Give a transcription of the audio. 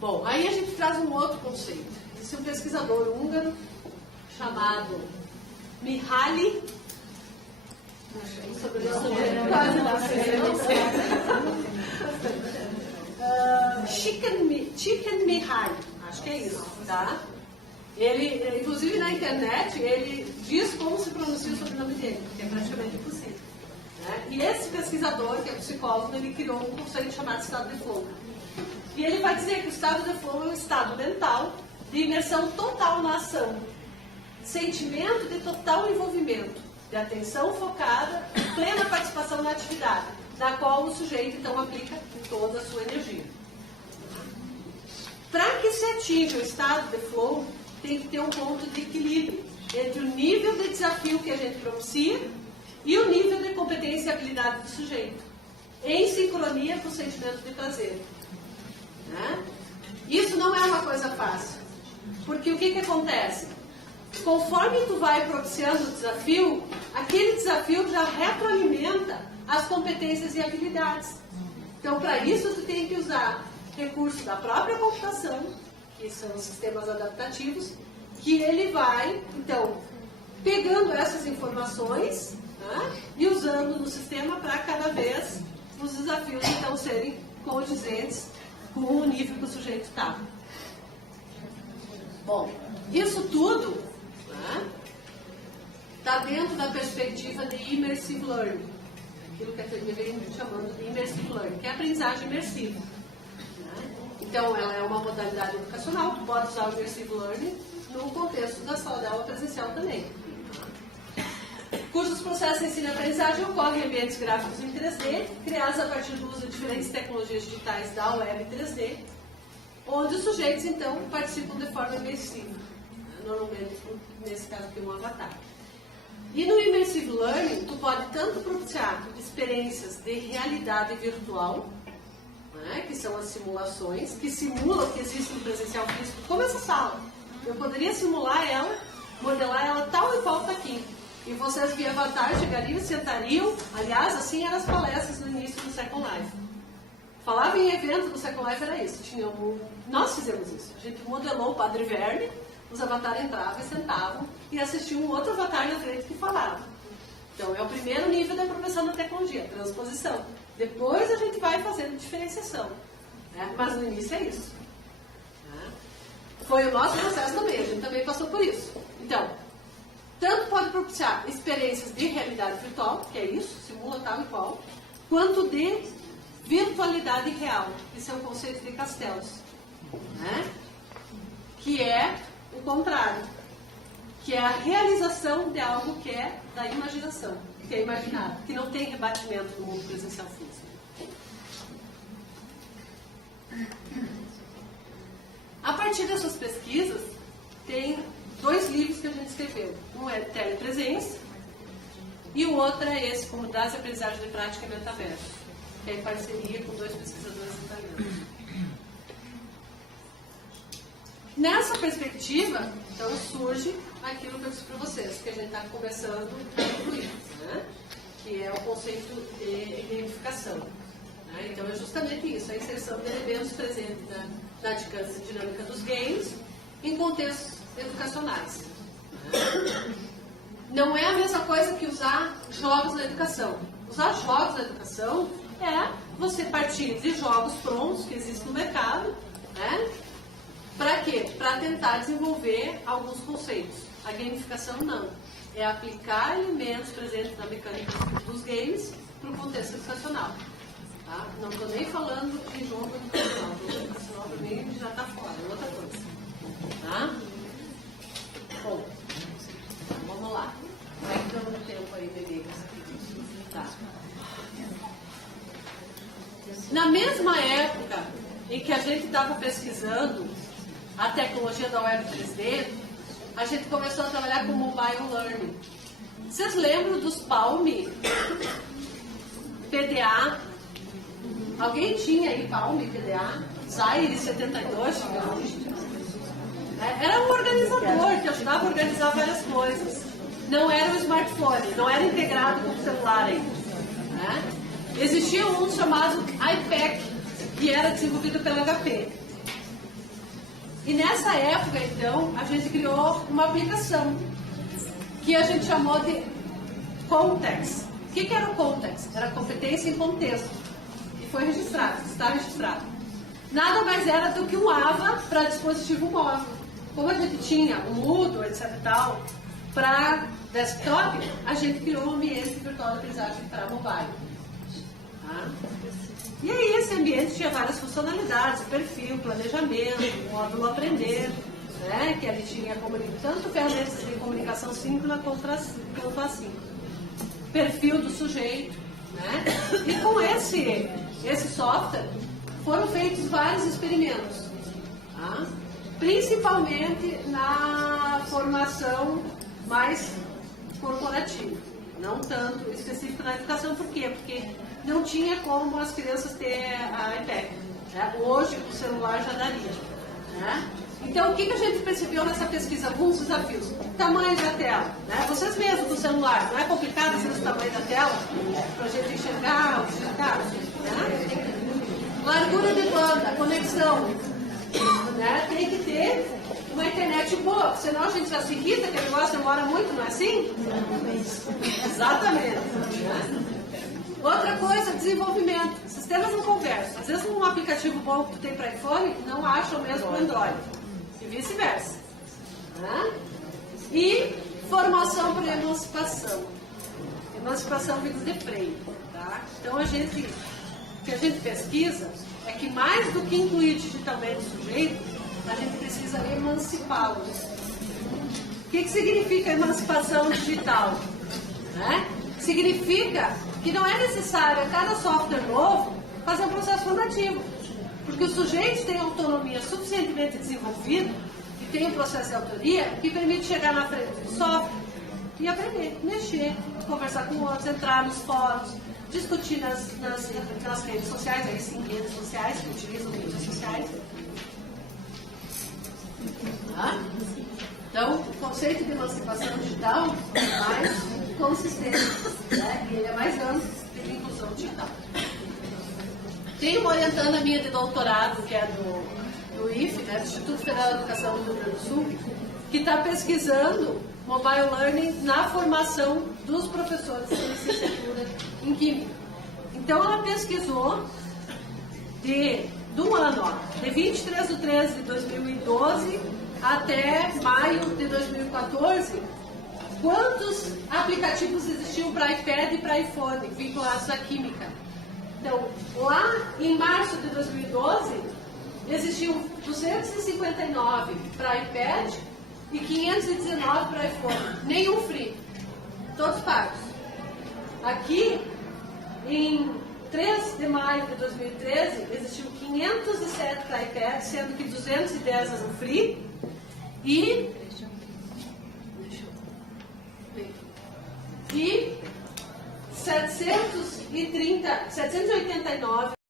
Bom, aí a gente traz um outro conceito. Esse é um pesquisador húngaro chamado Mihaly Csikszentmihalyi, acho que é isso, tá? Ele, inclusive na internet, ele diz como se pronuncia o sobrenome dele, que é praticamente impossível. Né? E esse pesquisador, que é psicólogo, ele criou um conceito chamado estado de flow. E ele vai dizer que o estado de flow é um estado mental de imersão total na ação, sentimento de total envolvimento, de atenção focada, plena participação na atividade, na qual o sujeito então aplica toda a sua energia. Para que se atinja o estado de flow, tem que ter um ponto de equilíbrio entre o nível de desafio que a gente propicia e o nível de competência e habilidade do sujeito, em sincronia com o sentimento de prazer. Né? Isso não é uma coisa fácil, porque o que acontece? Conforme tu vai propiciando o desafio, aquele desafio já retroalimenta as competências e habilidades. Então, para isso, tu tem que usar recursos da própria computação, que são os sistemas adaptativos, que ele vai, então, pegando essas informações, né, e usando no sistema para cada vez os desafios então serem condizentes com o nível que o sujeito está. Bom, isso tudo está dentro da perspectiva de immersive learning, aquilo que a teoria vem chamando de immersive learning, que é a aprendizagem imersiva. Então, ela é uma modalidade educacional, tu pode usar o immersive learning no contexto da sala de aula presencial também. Cujos processos de ensino e aprendizagem ocorrem em ambientes gráficos em 3D, criados a partir do uso de diferentes tecnologias digitais da web 3D, onde os sujeitos, então, participam de forma imersiva. Normalmente, nesse caso aqui, um avatar. E no Immersive Learning, tu pode tanto propiciar experiências de realidade virtual, né, que são as simulações, que simulam o que existe no presencial físico, como essa sala. Eu poderia simular ela, modelar ela tal e qual está aqui. E vocês via avatar chegariam e sentariam. Aliás, assim eram as palestras no início do Second Life. Falava em evento do Second Life, era isso. Nós fizemos isso. A gente modelou o Padre Verne, os avatares entravam e sentavam e assistiam um outro avatar na frente que falava. Então, é o primeiro nível da apropriação da tecnologia, transposição. Depois a gente vai fazendo diferenciação. Né? Mas no início é isso. Né? Foi o nosso processo também, a gente também passou por isso. Então, tanto pode propiciar experiências de realidade virtual, que é isso, simula tal e qual, quanto de virtualidade real, que são conceitos de Castells. Né? Que é o contrário, que é a realização de algo que é da imaginação, que é imaginado, que não tem rebatimento no mundo presencial físico. A partir dessas pesquisas, tem 2 livros que a gente escreveu. Um é Telepresença e o outro é esse, Comunidades de Aprendizagem de Prática e Metaverso, que é em parceria com 2 pesquisadores italianos. Nessa perspectiva, então, surge aquilo que eu disse para vocês, que a gente está começando a incluir, né? Que é o conceito de gamificação. Né? Então, é justamente isso, a inserção de elementos presentes na dinâmica dos games em contextos educacionais. Né? Não é a mesma coisa que usar jogos na educação. Usar jogos na educação é você partir de jogos prontos que existem no mercado, né? Para quê? Para tentar desenvolver alguns conceitos. A gamificação não. É aplicar elementos presentes na mecânica dos games para o contexto educacional. Tá? Não estou nem falando de jogo educacional. O jogo educacional para mim já está fora, é outra coisa. Tá? Bom, vamos lá. Como é que estamos no tempo aí, bebê? Tá. Na mesma época em que a gente estava pesquisando a tecnologia da Web 3D, a gente começou a trabalhar com Mobile Learning. Vocês lembram dos Palm? PDA? Alguém tinha aí Palm, PDA? Zaire 72? Era um organizador que ajudava a organizar várias coisas. Não era um smartphone, não era integrado com o celular ainda. Né? Existia um chamado iPad, que era desenvolvido pela HP. E nessa época, então, a gente criou uma aplicação que a gente chamou de Context. O que era o Context? Era competência em contexto. E foi registrado, está registrado. Nada mais era do que um AVA para dispositivo móvel. Como a gente tinha o Moodle, etc e tal, para desktop, a gente criou um ambiente virtual de aprendizagem para mobile. Tá? E aí esse ambiente tinha várias funcionalidades, perfil, planejamento, módulo aprender, né? Que ele tinha tanto ferramentas de comunicação síncrona quanto assíncrona. Perfil do sujeito, né? E com esse software foram feitos vários experimentos, tá? Principalmente na formação mais corporativa, não tanto específico na educação. Por quê? Porque não tinha como as crianças ter a iPad, né? Hoje o celular já daria, né? Então, o que a gente percebeu nessa pesquisa? Alguns desafios. Tamanho da tela, né? Vocês mesmos do celular, não é complicado assim o tamanho da tela para a gente enxergar, digitar, né? Largura de banda, conexão, né? Tem que ter uma internet boa, senão a gente já se irrita, que o negócio demora muito, não é assim? Exatamente. Né? Outra coisa, desenvolvimento. Sistemas não conversam. Às vezes um aplicativo bom que tu tem para iPhone não acha o mesmo para Android. E vice-versa. Né? E formação para emancipação. Emancipação vindo de freio. Tá? Então o que a gente pesquisa é que mais do que incluir digitalmente o sujeito, a gente precisa emancipá-los. O que significa emancipação digital? Né? Significa que não é necessário a cada software novo fazer um processo formativo. Porque os sujeitos têm autonomia suficientemente desenvolvida e tem um processo de autoria que permite chegar na frente do software e aprender, mexer, conversar com outros, entrar nos fóruns, discutir nas redes sociais, aí sim, redes sociais, que utilizam redes sociais. Tá? Então, o conceito de emancipação digital é mais consistente, né? Ele é mais amplo de inclusão digital. Tem uma orientanda minha de doutorado, que é do IFE, né, do Instituto Federal de Educação do Rio Grande do Sul, que está pesquisando mobile learning na formação dos professores de licenciatura em Química. Então, ela pesquisou de um ano, ó, de 23/13/2012 até maio de 2014, quantos aplicativos existiam para iPad e para iPhone vinculados à Química. Então, lá em março de 2012, existiam 259 para iPad e 519 para iPhone. Nenhum free. Todos pagos. Aqui, em 3 de maio de 2013, existiam 507 para iPad, sendo que 210 eram free e 789